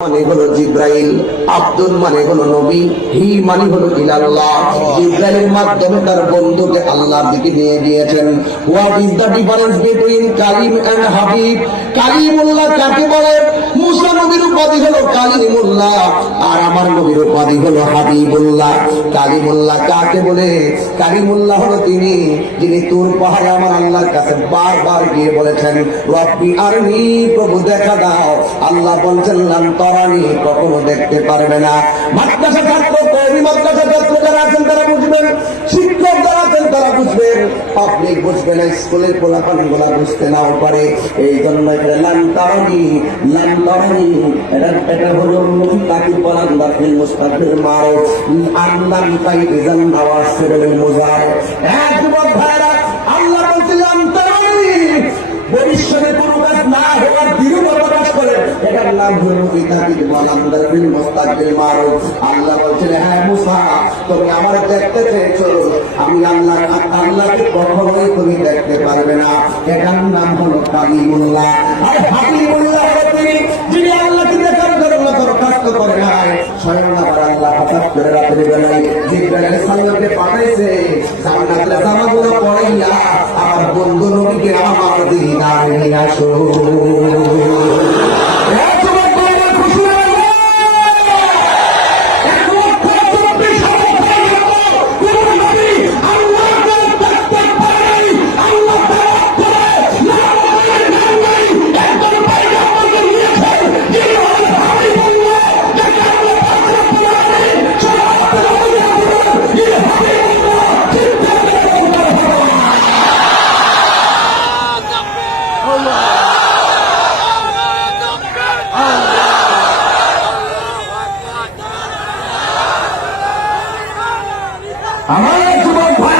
মানে হলো জিব্রাইল, আব্দুল মানে হলো নবী, হি মানে হলো ইলাল্লাহ। জিব্রাইলের মাধ্যমে তার বন্ধুকে আল্লাহর দিকে নিয়ে গিয়েছেন। What is the difference between Kalim and Habib? Kalimullah কাকে বলে? মুসা নবীর উপাধি হলো কালিমুল্লাহ, আর আমার নবীর উপাধি হলো হাবিবুল্লাহ। কালিমুল্লাহ কাকে বলে? কালিমুল্লাহ হলো তিনি যিনি তুর পাহাড়ে আমার আল্লাহর কাছে বারবার গিয়ে বলেছেন, রব্বি আরনি, প্রভু দেখা দাও। আল্লাহ বলছেন লান তারানি, কখনো দেখতে পারবে না। মাদ্রাসা ছাত্র, কওমি মাদ্রাসা ছাত্র যারা আছেন তারা বুঝবেন, শিক্ষক যারা আছেন তারা বুঝবেন, পাবলিক বুঝবে না, স্কুলের পোলাপানগুলা বুঝতে নাও পারে। এই জন্য লান তারানি, লান তারানি এটা হলো মুস্তাকিল বলান দাখিল মুস্তাকিল মারো আল্লাহ তাই ইজান নাওয়াজ সেরেল মুজার। এক যুবক ভাইরা, আল্লাহ বলছেন লান তারানি, ভবিষ্যতে কোনো কাজ না হওয়ার দৃঢ় প্রকাশ করে, এটার নাম হলো ইতাকিল বলান দাখিল মুস্তাকিল মারো। আল্লাহ বলছেন, হ্যাঁ মুসা, তুমি আমার দেখতে চেয়েছো, আমি আল্লাহকে কখনোই তুমি দেখতে পারবে না। এটার নাম হলো কালিমুল্লাহ। আর হাবিবুল্লাহ হলো তিনি যিনি আল্লাহকে দেখার জন্য দরখাস্ত করে নাই। স্বয়ং আবার আল্লাহ হঠাৎ করে রাতের বেলায় জিবরাইল সাল্লামকে পাঠাইছে, জান্নাতের জামাগুলো পড়াইয়া আমার বন্ধু নবীকে আমার দিদারে নিয়ে আসো। আমার যুবক ভাই,